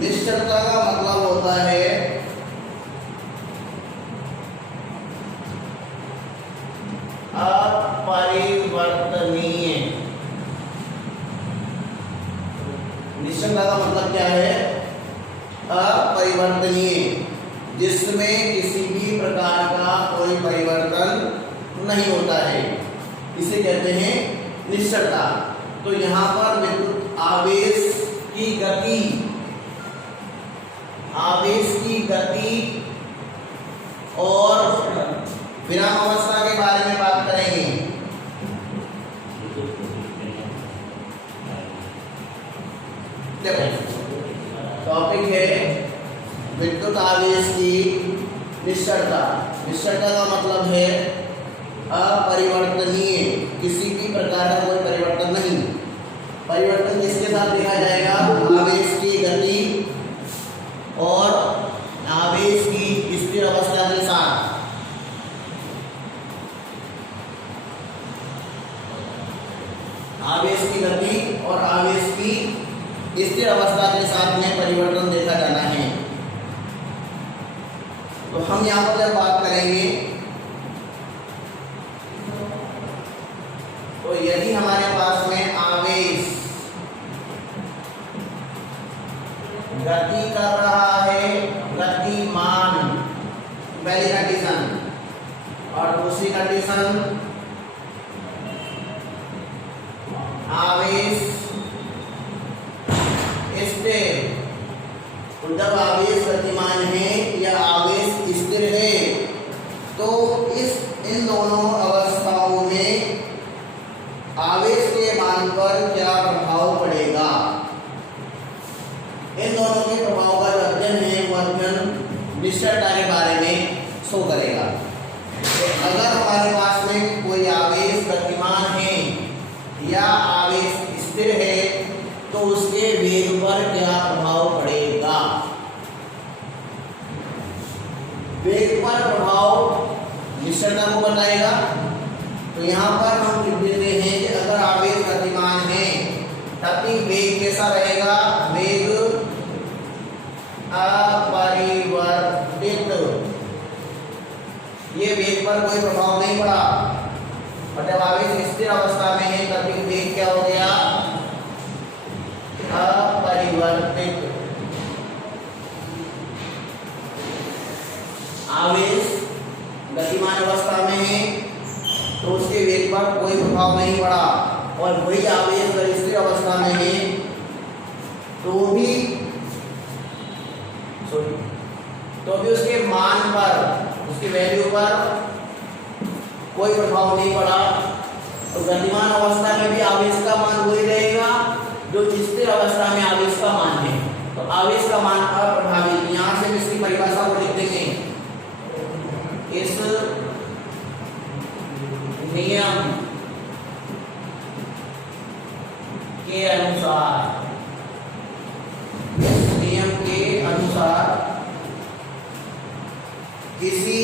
निश्चलता का मतलब होता है अपरिवर्तनीय। निश्चलता का मतलब क्या है? अपरिवर्तनीय, जिसमें किसी भी प्रकार का कोई परिवर्तन नहीं होता है, इसे कहते हैं निश्चलता। तो यहाँ पर विद्युत आवेश की गति और विराम अवस्था के बारे में बात करेंगे। देखो, टॉपिक है विद्युत आवेश की निश्चलता। निश्चलता का मतलब है अपरिवर्तनीय, किसी भी प्रकार का कोई परिवर्तन नहीं। परिवर्तन किसके साथ देखा जाएगा? आवेश की गति और आवेश की स्थिर अवस्था के साथ। आवेश की गति और आवेश की स्थिर अवस्था के साथ में परिवर्तन देखा जाना है। तो हम यहाँ पर जब बात करेंगे तो यदि हमारे पास में आवेश गति कर रहा है, गतिमान, पहली कंडीशन, और दूसरी कंडीशन आवेश स्थिर। तो जब आवेश गतिमान है या आवेश स्थिर है तो इन दोनों अवस्थाओं में आवेश के मान पर क्या प्रभाव पड़ेगा? इन दोनों के प्रभाव का जो अध्ययन है वो अध्ययन निश्चलता के बारे में शो करेगा। तो अगर हमारे पास में कोई आवेश गतिमान है या आवेश स्थिर है तो उसके वेग पर क्या प्रभाव पड़ेगा? वेग पर प्रभाव निश्चलता को बताएगा। तो यहाँ पर हम लिख देते हैं कि अगर आवेश गतिमान है तभी वेग कैसा रहेगा? वेग अपरिवर्तित। ये वेग पर कोई प्रभाव नहीं पड़ा, और जब आवेश स्थिर अवस्था में है तभी वेग क्या हो गया? अपरिवर्तित। आवेश गतिमान अवस्था में है तो उसके वेग पर कोई प्रभाव नहीं पड़ा, और वही आवेश अगर स्थिर अवस्था में है तो भी उसके मान पर, उसकी वैल्यू पर कोई प्रभाव नहीं पड़ा। तो गतिमान अवस्था में भी आवेश का मान वही रहेगा जो स्थिर अवस्था में आवेश का मान है। तो आवेश का मान अप्रभावित। यहाँ से इसकी परिभाषा को लिख देंगे, इस नियम के अनुसार, इस नियम के अनुसार किसी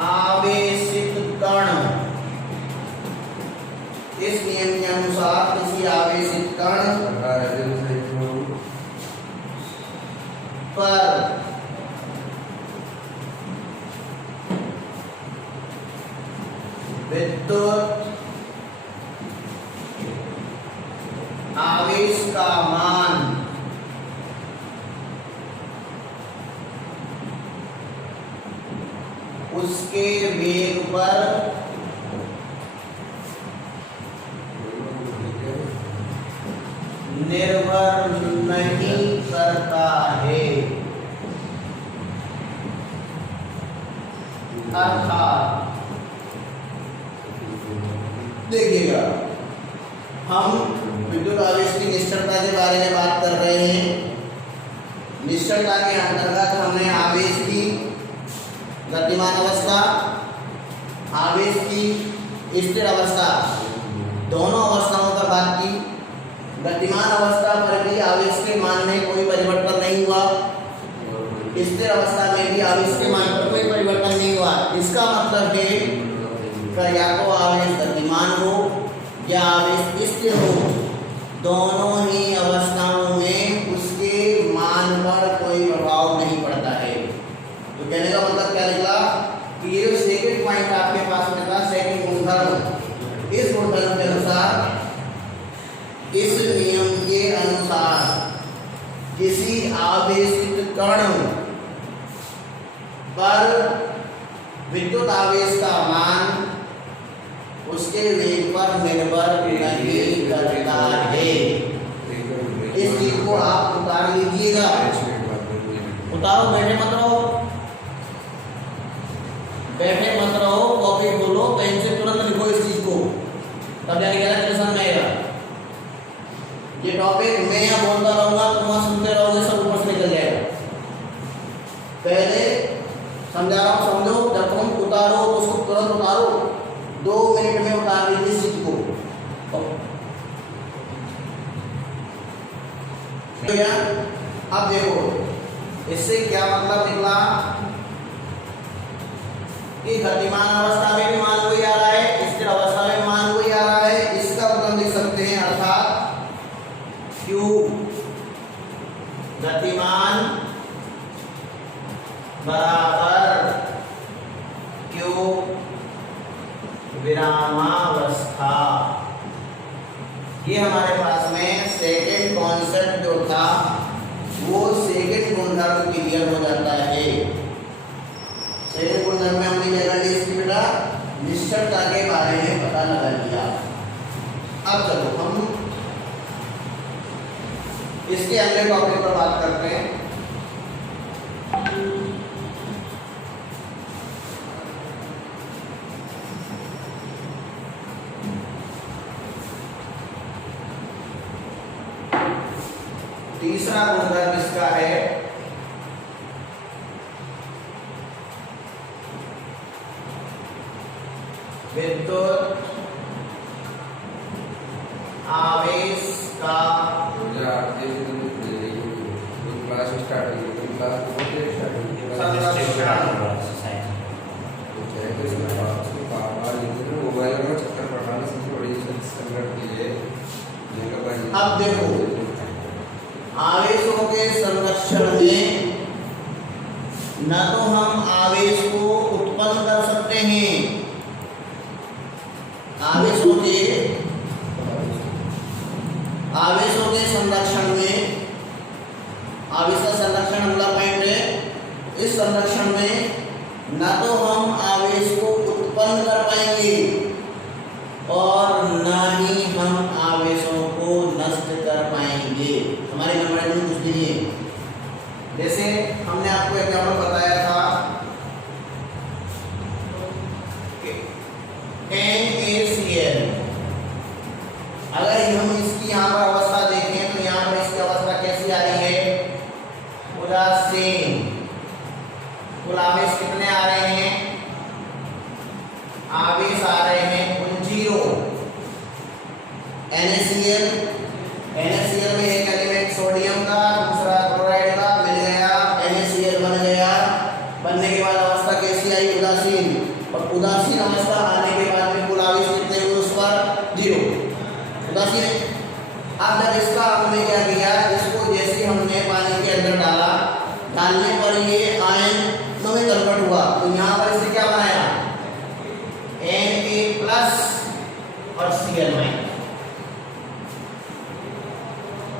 आवेशित कण, इस नियम के अनुसार किसी आवेशित कण पर विद्युत आवेश का मान उसके वेग पर निर्भर नहीं करता है। अर्थात देखिएगा, हम विद्युत आवेश की निश्चलता के बारे में बात कर रहे हैं। निश्चलता के अंतर्गत हमने आवेश की गतिमान अवस्था, आवेश की स्थिर अवस्था, दोनों अवस्थाओं पर बात की। गतिमान अवस्था पर भी आवेश के मान में कोई परिवर्तन नहीं हुआ, स्थिर अवस्था में भी आवेश के मान पर कोई परिवर्तन नहीं हुआ। इसका मतलब है कि या तो आवेश गतिमान हो या आवेश स्थिर हो, दोनों ही अवस्थाओं में उसके मान पर कोई प्रभाव नहीं पड़ता है। तो कहने का मतलब क्या निकला कि ये सेकंड पॉइंट आपके पास निकला, सेकंड गुणधर्म, इस गुणधर्म के अनुसार, इस नियम के अनुसार किसी आवेशित कण पर विद्युत आवेश का मान उसके वेग पर निर्भर नहीं करता है। इस चीज को आप उतार लीजिएगा। उतारो, बैठे मत रहो, बैठे मत रहो, कॉपी खोलो, पेन से तुरंत लिखो इस चीज को, तब जाके टेंशन में आएगा। ये टॉपिक मैं यहाँ बोलता रहूंगा, तुम वहां सुनते रहोगे, सब ऊपर से निकल जाएगा। पहले समझा रहा हूँ, समझो, जब तुम उतारो तो उसको तुरंत उतारो, 2 मिनट में उतार लीजिए इस चीज को। अब देखो इससे क्या मतलब निकला कि गतिमान अवस्था में भी मान वही आ रहा है, स्थिर अवस्था में मान वही आ रहा है। इसका मतलब लिख सकते हैं, अर्थात Q गतिमान बराबर Q विरामावस्था। ये हमारे पास में सेकेंड कॉन्सेप्ट जो था वो सेकेंड गुणधर्म क्लियर हो जाता है। सेकेंड गुणधर्म में हमने क्या कर इसकी बेटा निश्चलता के बारे में पता लगा लिया। अब चलो हम इसके अगले टॉपिक पर बात करते हैं। तीसरा गुणधर्म इसका है विद्युत आवेश का अब देखो आवेशों के संरक्षण में न तो हम आवेश को उत्पन्न कर सकते हैं, आवेशों के संरक्षण में, आवेश का संरक्षण अगला पॉइंट है। इस संरक्षण में न तो हम आवेश को उत्पन्न कर पाएंगे और न ही हम आवेशों को नष्ट कर पाएंगे। हमारे नंबर में कुछ नहीं है। जैसे हमने आपको एग्जाम्पल बताया था NaCl, अगर हम इसकी यहाँ पर अवस्था देखें तो यहाँ पर इसकी अवस्था कैसी आ रही है, उदासीन। कुल आवेश कितने आ रहे हैं, आवेश आ रहे हैं कुल 0। NaCl में एक एलिमेंट सोडियम का, दूसरा क्लोराइड का, मिल गया NaCl बन गया। बनने के बाद अवस्था कैसी आई, उदासीन। और उदासीन अवस्था आने के बाद में कुल आवेश कितने हुए उस पर 0, उदासीन है। अब जब इसका हमने क्या किया, इसको जैसे हमने पानी के अंदर डाला, डालने पर ये आयन में कन्वर्ट हुआ, तो यहाँ पर इससे क्या बनाया, Na+ और Cl-।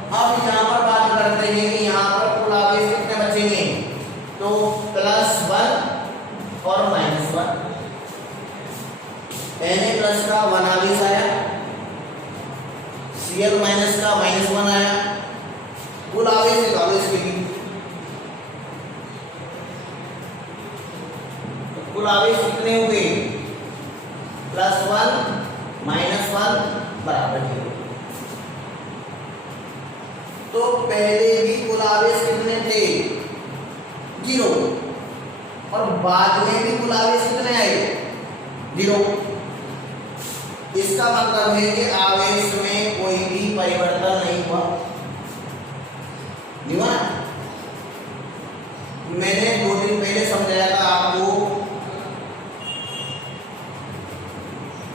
अब यहाँ पर बात करते हैं कि यहाँ पर कुल आवेश कितने बचेंगे, तो +1 और -1। Na+ का 1 आवेश आया, Cl- का -1 आया। कुल आवेश निकालो इसके भी, कुल आवेश कितने हुए, +1 -1 बराबर 0। तो पहले भी कुल आवेश कितने थे, 0, और बाद में भी कुल आवेश कितने आए, 0। इसका मतलब है कि आवेश में कोई भी परिवर्तन नहीं हुआ। मैंने 2 दिन पहले समझाया था आपको,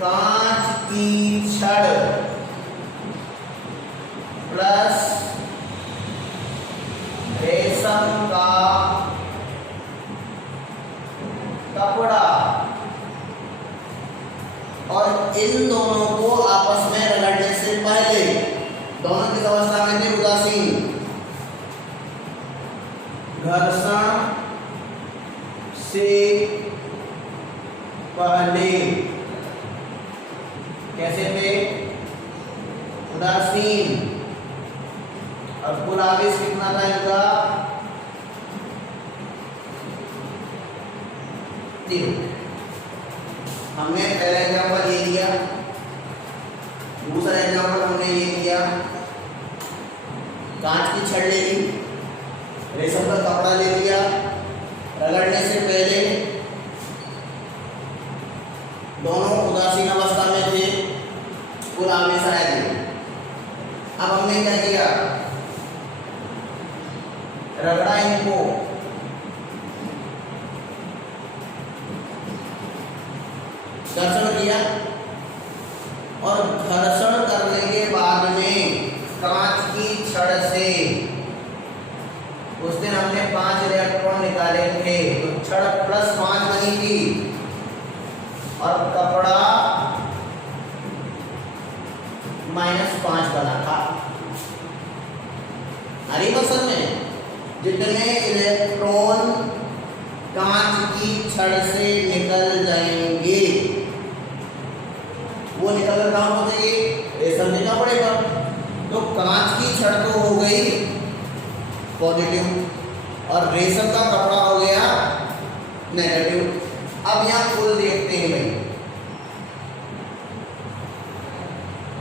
कांच की छड़ प्लस रेशम का कपड़ा और इन दोनों को आपस में रगड़ने से पहले दोनों किस अवस्था में थे? उदासीन। घर्षण से पहले कैसे थे? उदासीन। अब कुल आवेश कितना था इनका? 3। हमने पहला एग्जाम्पल ये लिया, दूसरा एग्जाम्पल हमने ये लिया, कांच की छड़ ले ली, रेशम का कपड़ा ले लिया, रगड़ने से पहले दोनों उदासीन अवस्था में थे, कुल आवेश आए थे। अब हमने क्या किया? रगड़ा इनको, घर्षण किया और घर्षण करने के बाद में कांच की छड़ से उस दिन हमने 5 इलेक्ट्रॉन निकाले थे, तो छड़ +5 बनी थी और कपड़ा -5 बना था। हरी बसन में जितने इलेक्ट्रॉन कांच की छड़ से निकल जाएंगे वो निकल कर कहाँ पहुंचेंगे? रेशम देना पड़ेगा। तो कांच की छड़ तो हो गई पॉजिटिव और रेशम का कपड़ा हो गया नेगेटिव। अब यहाँ कुल देखते हैं भाई,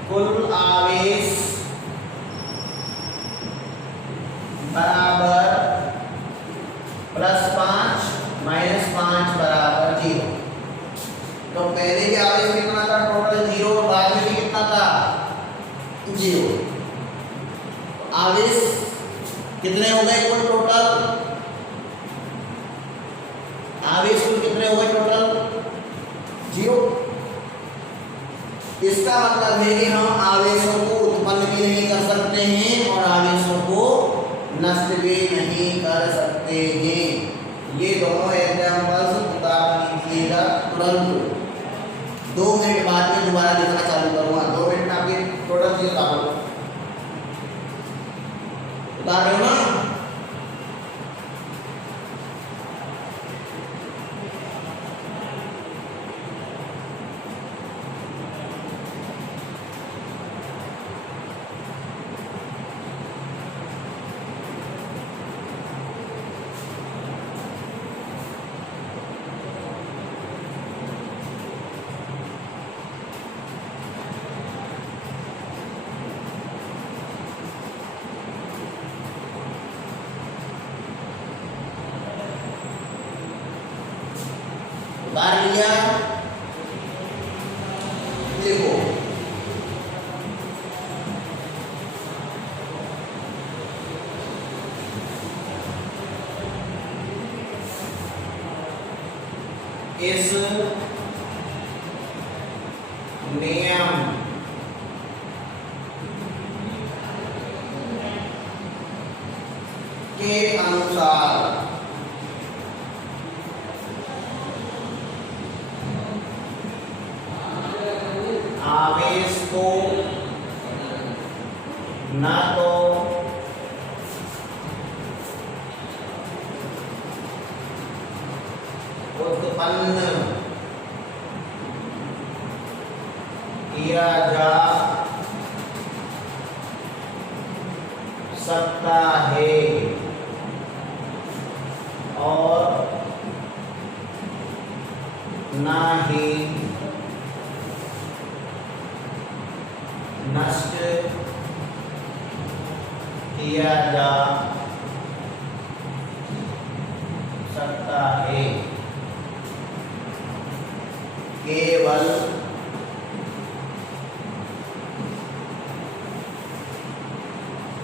कुल आवेश बराबर +5 -5 बराबर 0। तो पहले भी आवेश कितना था? टोटल 0 और बाद में भी कितना था? 0। आवेश कितने हो गए कुल टोटल? आवेश कुल कितने हो गए टोटल? 0। इसका मतलब है कि हम आवेशों को उत्पन्न भी नहीं कर सकते हैं और आवेशों को नष्ट भी नहीं कर सकते हैं। ये दोनों एग्जाम्पल्स उतार लीजिएगा तुरंत। 2 मिनट बाद में दोबारा लिखना चालू करूंगा। 2 मिनट में आपकी टोटल चीज उतार रहे हो ना? बार लिया, देखो इस नियम के अनुसार आवेश को न तो उत्पन्न किया जा सकता है और न ही नष्ट किया जा सकता है। केवल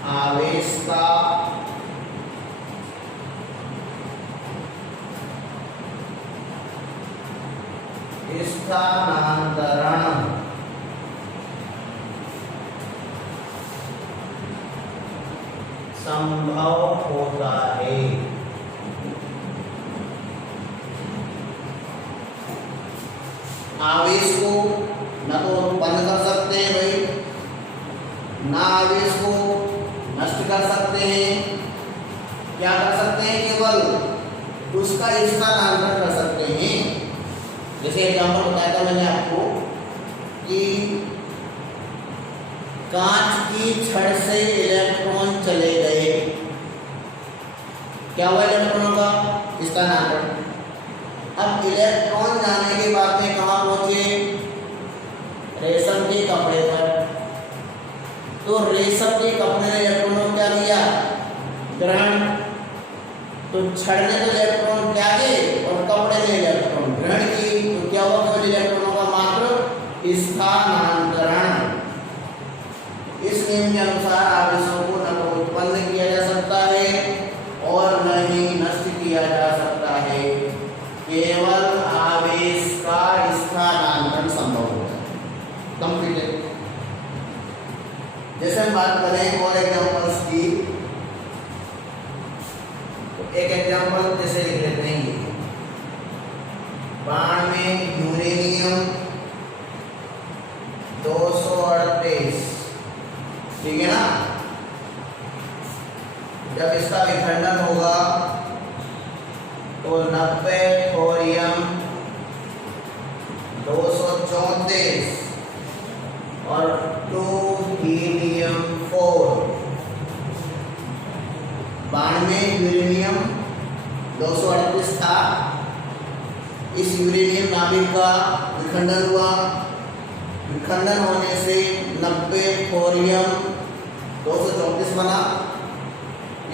आवेश का स्थानांतरण संभव होता है। आवेश को न तो उत्पन्न कर सकते हैं भाई, ना आवेश को नष्ट कर सकते हैं। क्या कर सकते हैं? केवल उसका स्थानांतरण कर सकते हैं। जैसे एग्जाम्पल बताया था मैंने आपको कि कांच की छड़ से इलेक्ट्रॉन चले गए, क्या हुआ? इलेक्ट्रॉनों का स्थानांतरण। अब इलेक्ट्रॉन जाने के बाद में कहाँ पहुंचे? रेशम के कपड़े पर। तो रेशम के कपड़े ने इलेक्ट्रॉनों क्या किया? ग्रहण। तो छड़ ने तो इलेक्ट्रॉन त्यागे और कपड़े ने इलेक्ट्रॉन ग्रहण की। तो क्या हुआ? केवल इलेक्ट्रॉनों का मात्र स्थानांतरण। इस नियम के अनुसार आवेशों को न तो उत्पन्न किया जा सकता है और न ही नष्ट किया जा सकता है। केवल आवेश का स्थानांतरण संभव होता है। कंप्लीट है। जैसे हम बात करें और एग्जांपल्स की, तो एक एग्जांपल जैसे लिख लेते हैं ये, बाण में यूरेनियम 238, ठीक है ना? जब इसका विखंडन होगा तो 90 थोरियम 234 और 2 हीलियम 4। बाण में यूरेनियम 238 था। इस यूरेनियम नाभिक का विखंडन हुआ। विखंडन होने से 90 थोरियम 234 बना।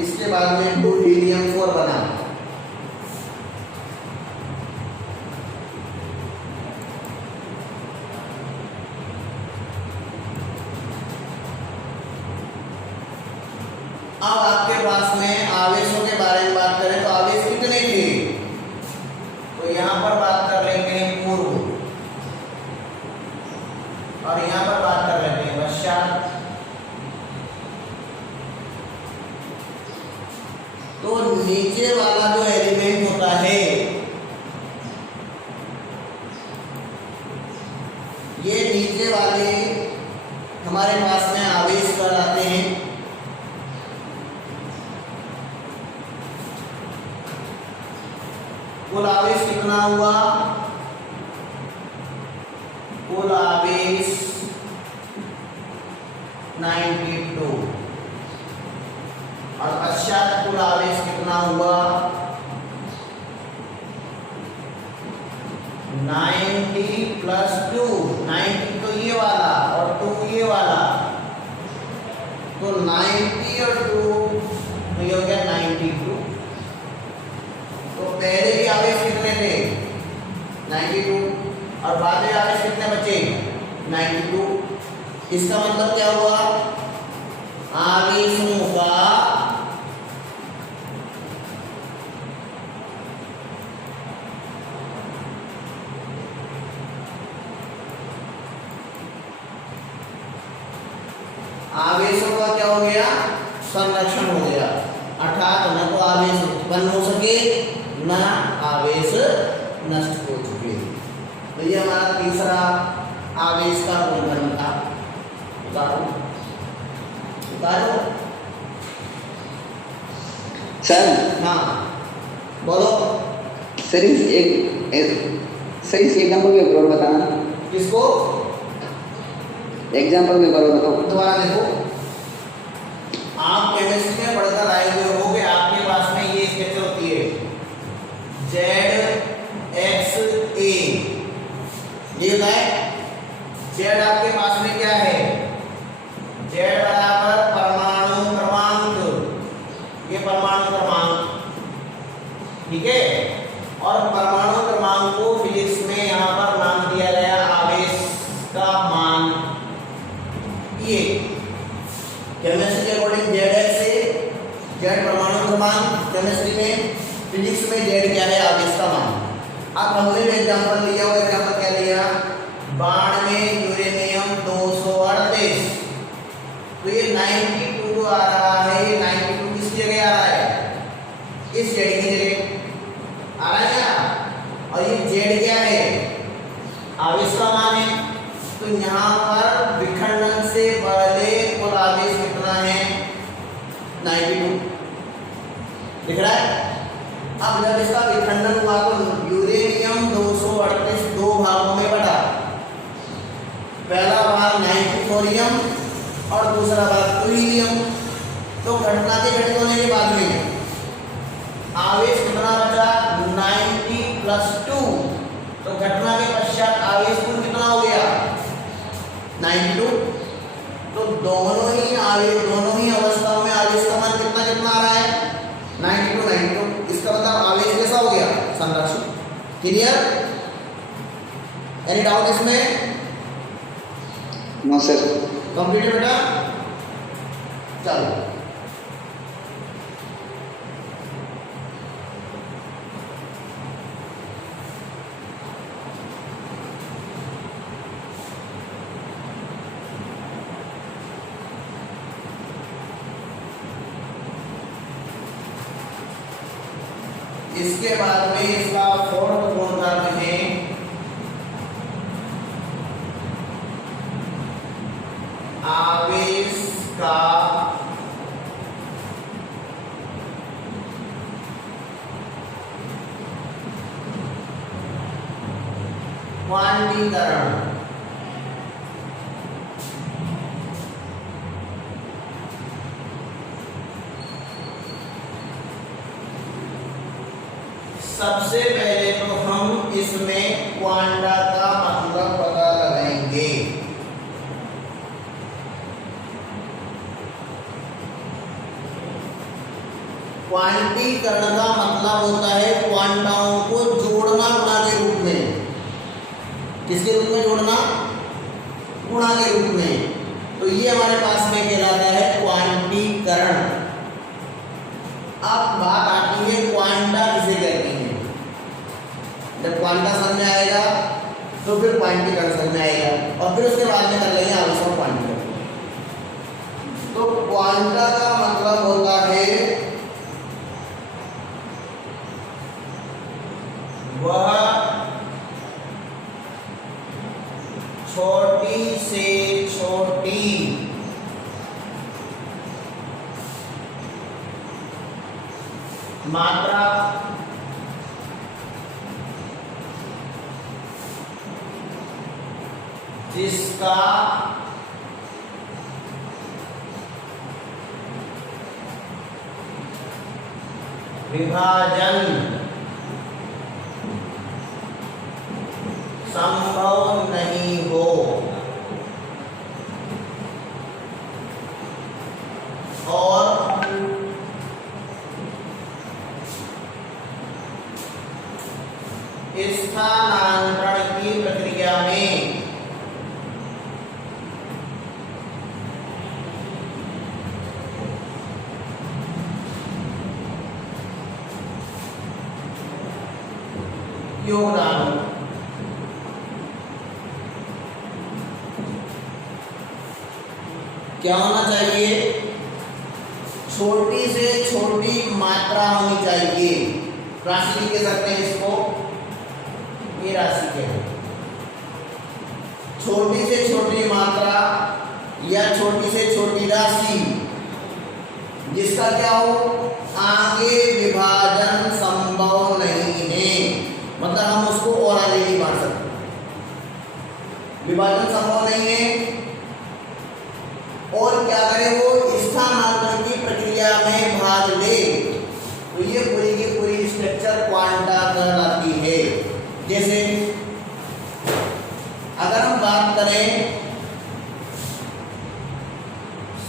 इसके बाद में 2 हीलियम 4 बना। अब आपके पास में आवेशों के बारे में बात करें तो आवेश कितने थे? तो यहां पर बात कर लेते हैं पूर्व और यहां पर बात कर लेते हैं पश्चात। तो नीचे वाला जो एलिमेंट होता है ये नीचे वाले हमारे पास में आवेश कहलाते हैं। कुल आवेश कितना हुआ? कुल आवेश 92 और पश्चात कुल आवेश कितना हुआ? 90 प्लस 2। 90 तो ये वाला और 2 ये वाला, तो 90 और 2 तो ये हो गया 92। तो पहले भी आवेश कितने थे? 92 और बाद में आवेश कितने बचे? 92। इसका मतलब क्या हुआ? आवेशों का क्या हो गया? संरक्षण हो गया। अर्थात न तो आवेश उत्पन्न हो सके न आवेश नष्ट हो चुके। तो ये हमारा तीसरा आवेश का गुणधर्म था। उतारो सर। हाँ बोलो सर इस एग्जाम्पल के ऊपर बताना। किसको? एग्जाम्पल के ऊपर बताओ। दोबारा देखो, आप केमिस्ट्री में पढ़कर आए हुए हो कि आपके पास में ये कैसे होती है, ZXA। ये होता है Z आपके पास में क्या है? Z बराबर परमाणु क्रमांक। ये परमाणु क्रमांक, ठीक है। और परमाणु क्रमांक को फिजिक्स में यहाँ पर नाम दिया गया आवेश का मान। ये केमिस्ट्री के अकॉर्डिंग ZXA, Z परमाणु क्रमांक, केमिस्ट्री में, फिजिक्स में Z क्या है? आवेश का मान। अब हमने जो एग्जाम्पल लिया वो एग्जाम्पल क्या लिया? बाण में यूरेनियम 238। तो ये 92 जो आ रहा है, ये 92 पहला भाग 90 थोरियम और दूसरा भाग 2 हीलियम। तो घटना के घटित होने के बाद में आवेश कितना बचा 90 प्लस 2। तो घटना के पश्चात आवेश कुल कितना हो गया 92। तो दोनों ही अवस्थाओं में आवेश का मान कितना कितना आ रहा है 92। इसका मतलब आवेश कैसा हो गया संरक्षित। क्लियर? एनी डाउट इसमें? No sir. कंप्लीट है बेटा। चलो इसके बाद में इसका फोर्थ गुणधर्म है आवेश का क्वांटीकरण। सबसे पहले तो हम इसमें क्वांटा का मतलब पता लगाएंगे। क्वांटीकरण का मतलब होता है क्वांटाओं को जोड़ना गुणा के रूप में। किसके रूप में जोड़ना? गुणा के रूप में। तो ये हमारे पास में कहलाता है क्वांटीकरण। अब बात आती है क्वांटा किसे कहते हैं। जब क्वांटा समझ में आएगा तो फिर क्वांटीकरण समझ में आएगा और फिर उसके बाद में कर लेंगे आवेश और क्वांटीकरण। तो क्वांटा का मतलब होता है वह छोटी से छोटी मात्रा जिसका विभाजन संभव नहीं हो और स्थानांतरण की प्रक्रिया में योगदान हो। क्या होना चाहिए? छोटी से छोटी मात्रा होनी चाहिए। राशि लिख सकते हैं इसको, ये राशि के छोटी से छोटी मात्रा या छोटी से छोटी राशि जिसका क्या हो आगे विभाजन संभव नहीं है। मतलब हम उसको और आगे नहीं बढ़ सकते, विभाजन संभव नहीं है। और क्या करे वो स्थानांतरण की प्रक्रिया में भाग ले। तो ये पूरी की पूरी स्ट्रक्चर क्वांटा कहलाती है। जैसे अगर हम बात करें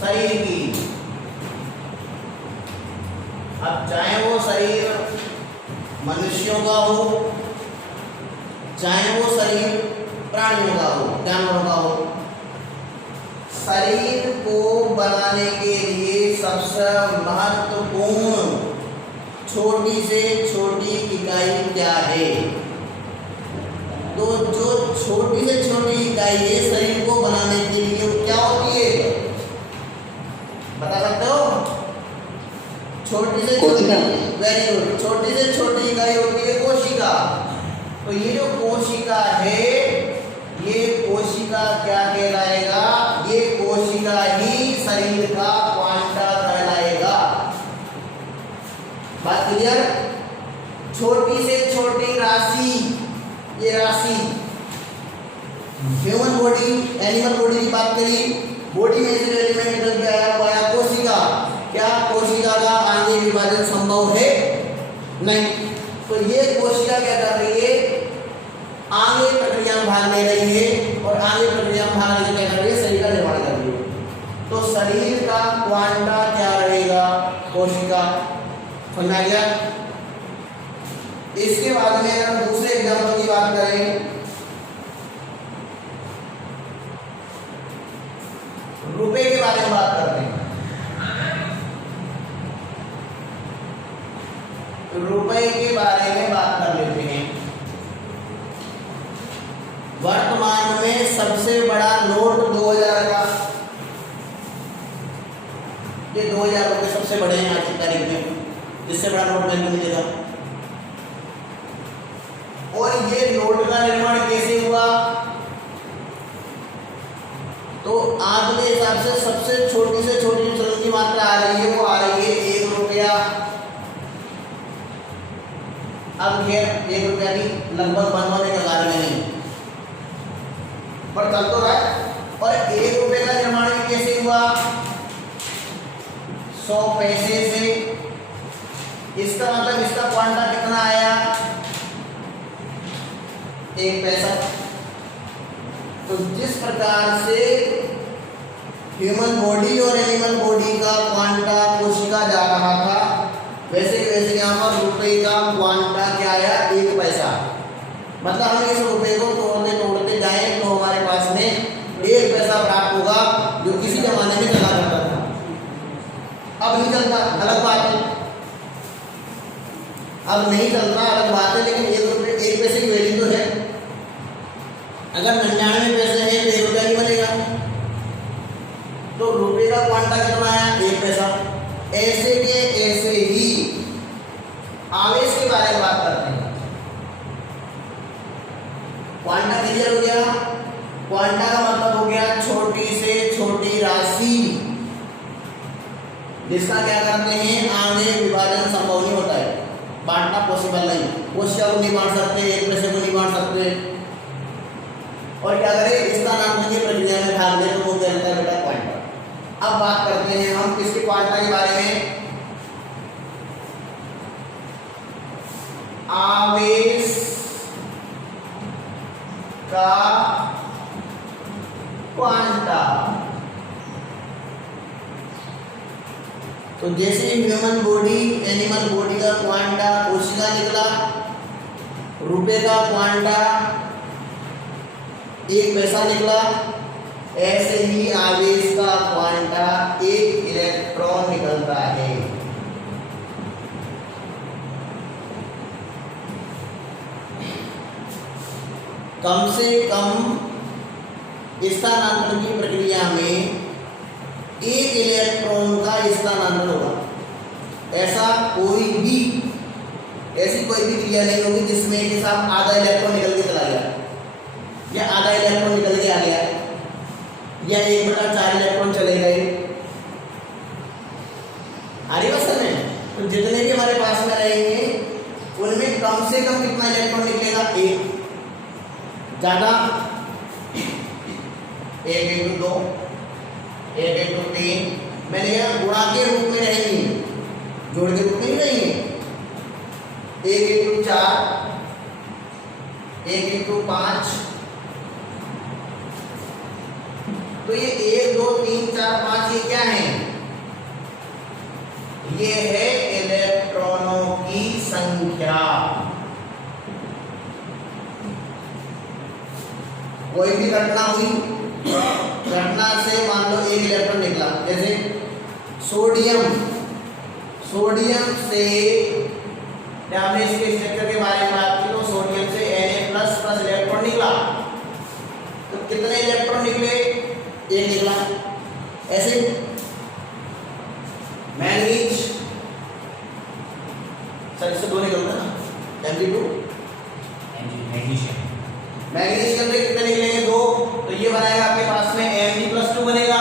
शरीर की, अब चाहे वो शरीर मनुष्यों का हो चाहे वो शरीर प्राणियों का हो जानवरों का हो, शरीर को बनाने के लिए सबसे महत्वपूर्ण छोटी से छोटी इकाई क्या है? तो जो छोटी से छोटी इकाई है शरीर को बनाने के लिए वो क्या होती है बता सकते हो? छोटी से छोटी, वेरी गुड, छोटी से छोटी इकाई होती है कोशिका। तो ये जो कोशिका है ये कोशिका क्या कहलाएगा? ये कोशिका ही शरीर का क्वांटा कहलाएगा। बात क्लियर? छोटी से छोटी राशि, ये राशि ह्यूमन बॉडी, एनिमल बॉडी की बात करी, बॉडी में से एलिमेंट निकल के आया हुआ है कोशिका। क्या कोशिका का आगे विभाजन संभव है? नहीं। तो ये कोशिका क्या कर रही है? आगे प्रक्रिया में भाग ले रही है और आगे प्रक्रिया में भाग लेकर क्या कर रही है? शरीर का निर्माण कर रही है। तो शरीर का क्वांटा क्या रहेगा? कोशिका। समझ में आ गया? इसके बाद में अगर हम दूसरे एग्जाम्पल की बात करें, रुपए के बारे में बात करते हैं। रुपए के बारे में बात कर लेते हैं। वर्तमान में सबसे बड़ा नोट 2000 का, ये 2000 रुपए सबसे बड़े हैं आज की तारीख में, जिससे बड़ा नोट बैंक में मिलेगा। और ये नोट का निर्माण कैसे हुआ? तो आज के हिसाब से सबसे छोटी से छोटी चलन की मात्रा आ रही है, वो आ रही है 1 रुपया। अब खैर 1 रुपया की लगभग बंद होने का कारण नहीं, पर चल तो रहा है। और 1 रुपये का निर्माण भी कैसे हुआ? 100 पैसे से। इसका मतलब इसका क्वांटा कितना आया? 1 पैसा। तो जिस प्रकार से ह्यूमन बॉडी और एनिमल बॉडी का क्वांटा कोशिका जा रहा था, वैसे वैसे यहाँ पर रुपए का क्वांटा क्या आया? 1 पैसा। मतलब हम इस रुपए को तोड़ते तोड़ते जाएं तो हमारे पास में 1 पैसा प्राप्त होगा, जो किसी जमाने में चला करता था। अब नहीं चलता, अलग बात है। अब नहीं चलता, अलग बात है, लेकिन 1 रुपये 1 पैसे की वैल्यू तो है। अगर 99 पैसे हैं तो 1 रुपया नहीं बनेगा। तो रुपये का क्वांटा कितना आया? 1 पैसा। ऐसे के ऐसे ही आवेश के बारे में बात करते हैं। क्वांटा क्लियर हो गया? क्वांटा का मतलब हो गया छोटी से छोटी राशि, जिसका क्या करते हैं? आगे विभाजन संभव नहीं होता है, बांटना पॉसिबल नहीं। कोशिका को नहीं बांट सकते, 1 पैसे को नहीं बांट सकते। और क्या करें? स्थानांतरण की प्रक्रिया में भाग ले तो वो कहता है बेटा क्वांटा। अब बात करते हैं हम किसके क्वांटा के बारे में? आवेश का क्वांटा। तो जैसे ह्यूमन बॉडी, एनिमल बॉडी का क्वांटा कोशिका निकला, रुपए का क्वांटा 1 पैसा निकला, ऐसे ही आवेश का क्वांटा 1 इलेक्ट्रॉन निकलता है। कम से कम स्थानांतरण की प्रक्रिया में 1 इलेक्ट्रॉन का स्थानांतरण होगा। ऐसी कोई भी क्रिया नहीं होगी जिसमें कि साहब आधा इलेक्ट्रॉन निकल के चला गया, या आधा इलेक्ट्रॉन निकल के आ गया, या 1/4 इलेक्ट्रॉन चले गए। आ रही बात समझ में? तो जितने भी हमारे पास में रहेंगे उनमें कम से कम कितना इलेक्ट्रॉन निकलेगा? 1। ज्यादा 1 × 2, 1 × 3, मैंने यह गुणा के रूप में रहेंगे, जोड़ के रूप में नहीं रहेंगे। 1 × 4, 1 × 5। तो ये 1 2 3 4 5 ये क्या है? ये है इलेक्ट्रॉनों की संख्या। कोई भी घटना हुई, घटना से मान लो 1 इलेक्ट्रॉन निकला, जैसे सोडियम से, हमने इसके स्ट्रक्चर के बारे में बात की, तो सोडियम से Na++ इलेक्ट्रॉन निकला। तो कितने इलेक्ट्रॉन निकले? 1 निकला। ऐसे मैंगनीज, सर इससे 2 निकलता ना, Mg2, मैंगनीज के अंदर कितने निकलेंगे? 2। तो ये बनाएगा आपके पास में Mg+2 बनेगा।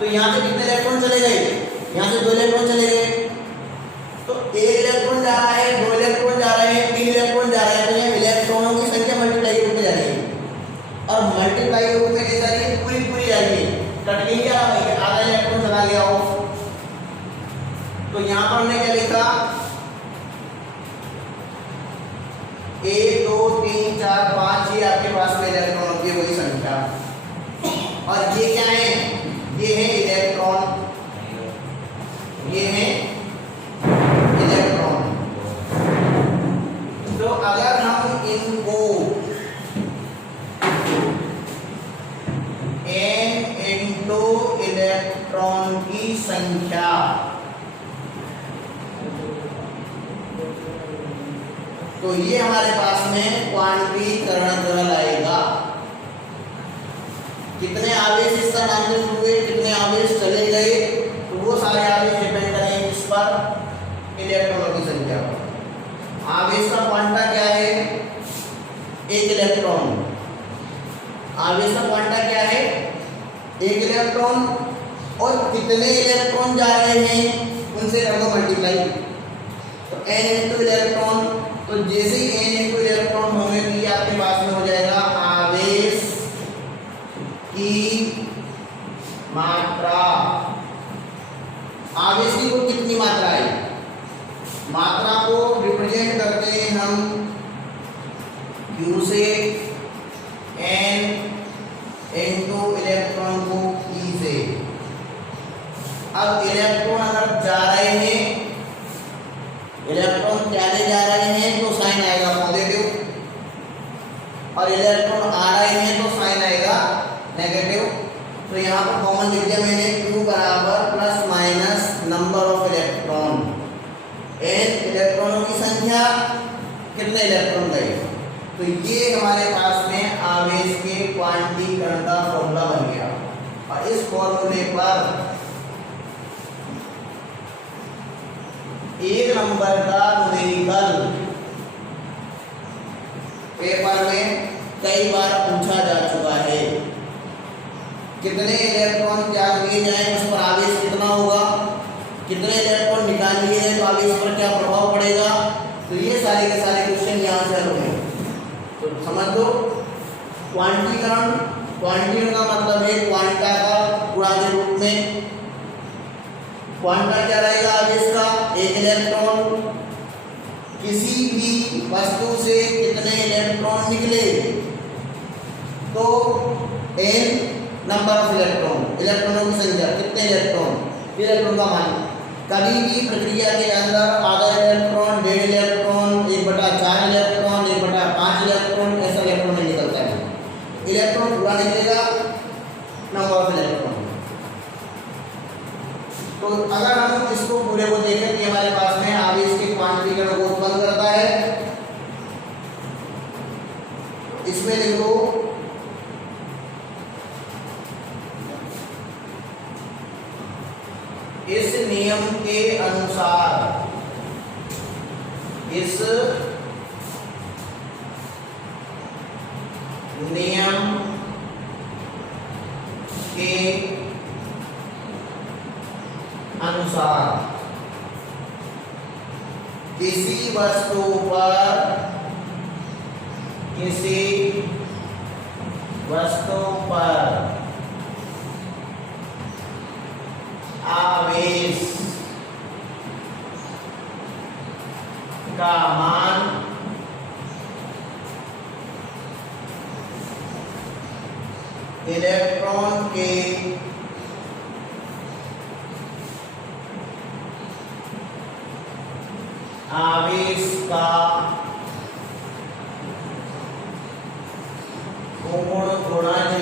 तो यहाँ से कितने इलेक्ट्रॉन चले गए? यहाँ से 2 इलेक्ट्रॉन चले गए। तो 1 इलेक्ट्रॉन जा रहा है, 2 इलेक्ट्रॉन जा रहे हैं, 3 इलेक्ट्रॉन जा रहे हैं। तो ये इलेक्ट्रॉनों की संख्या मल्टीप्लाई होती जा रही है, और मल्टीप्लाई होते जाइए, कट गई क्या भाई, आधा इलेक्ट्रॉन चला गया ऑफ। तो यहाँ पर हमने क्या लिखा, 1 2 3 4 5 ये आपके पास में इलेक्ट्रॉन की वही संख्या, और ये क्या है, ये है इलेक्ट्रॉन, ये है इलेक्ट्रॉन। तो अगर हम इनको n इंटू इलेक्ट्रॉन की संख्या, तो ये हमारे पास में क्वांटीकरण कहलाएगा। कितने आवेश इस तरह नामित हुए, कितने आवेश चले गए, तो वो सारे आवेश डिपेंड करेंगे इस पर, इलेक्ट्रॉनों की संख्या पर। आवेश का क्वांटा क्या है, एक इलेक्ट्रॉन। आवेश का क्वांटा क्या है, एक इलेक्ट्रॉन, और कितने इलेक्ट्रॉन जा रहे हैं उनसे कर दो मल्टीप्लाई, तो n इंटू इलेक्ट्रॉन। तो जैसे ही n इंटू इलेक्ट्रॉन होंगे तो ये आपके पास में हो जाएगा आवेश की मात्रा। आवेश की वो कितनी मात्रा है, मात्रा को रिप्रेजेंट करते हैं हम Q से, n इंटू इलेक्ट्रॉन को E से। अब इलेक्ट्रॉन अगर जा रहे हैं, इलेक्ट्रॉन ज्यादा जा रहे हैं तो साइन आएगा पॉजिटिव, और इलेक्ट्रॉन आ रहे हैं तो साइन आएगा नेगेटिव। तो यहाँ पर कॉमन लिख दिया मैंने, Q बराबर plus minus number of electron, n इलेक्ट्रॉनों की संख्या, कितने इलेक्ट्रॉन गए। तो ये हमारे पास में आवेश के क्वांटीकरण का फॉर्मूला बन गया। और इस फॉर्मूले पर एक नंबर का न्यूमेरिकल पेपर में कई बार पूछा जा चुका है। कितने इलेक्ट्रॉन क्या लिए जाए उस पर आवेश कितना होगा, कितने इलेक्ट्रॉन निकाल लिए जाए तो आवेश पर क्या प्रभाव पड़ेगा। तो ये सारे के सारे क्वेश्चन यहाँ से हल होंगे। तो समझ दो, क्वांटीकरण, क्वांटीकरण का मतलब है क्वांटा का गुणा के रूप में। क्वांटा क्या रहेगा आवेश का, एक इलेक्ट्रॉन। किसी भी वस्तु से कितने इलेक्ट्रॉन निकले तो n नंबर ऑफ इलेक्ट्रॉन, इलेक्ट्रॉनों की संख्या, कितने इलेक्ट्रॉन, इलेक्ट्रॉन का मान। कभी भी प्रक्रिया के अंदर आधा इलेक्ट्रॉन, 1.5 इलेक्ट्रॉन, 1/4 इलेक्ट्रॉन, 1/5 इलेक्ट्रॉन, ऐसा इलेक्ट्रॉन नहीं निकलता है। इलेक्ट्रॉन पूरा निकलेगा नंबर ऑफ इलेक्ट्रॉन। तो अगर हम इसको पूरे को देखें कि हमारे पास में आवेश के क्वांटीकरण को उत्पन्न करता है, इसमें देखो इस नियम के अनुसार, इस नियम के अनुसार किसी वस्तु पर, किसी वस्तु पर आवेश का मान इलेक्ट्रॉन के आवेश का कोण गुणज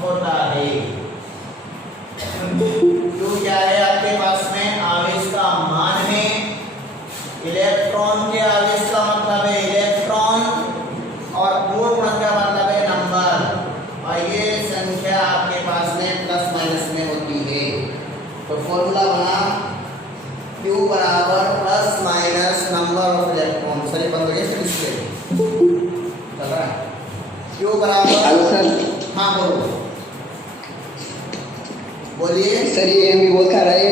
होता है। जो क्या है आपके पास में आवेश का मान है, इलेक्ट्रॉन के आवेश का मतलब है इलेक्ट्रॉन, और कोण गुणज का मतलब है नंबर, और ये संख्या आपके पास में प्लस माइनस में होती है। तो फॉर्मूला बना Q बराबर plus minus number of electron. Sir ये बंद हो गया, चल रहा है। Q बराबर, हाँ बोलो, बोलिए सर, ये हम भी बहुत खा रहा है।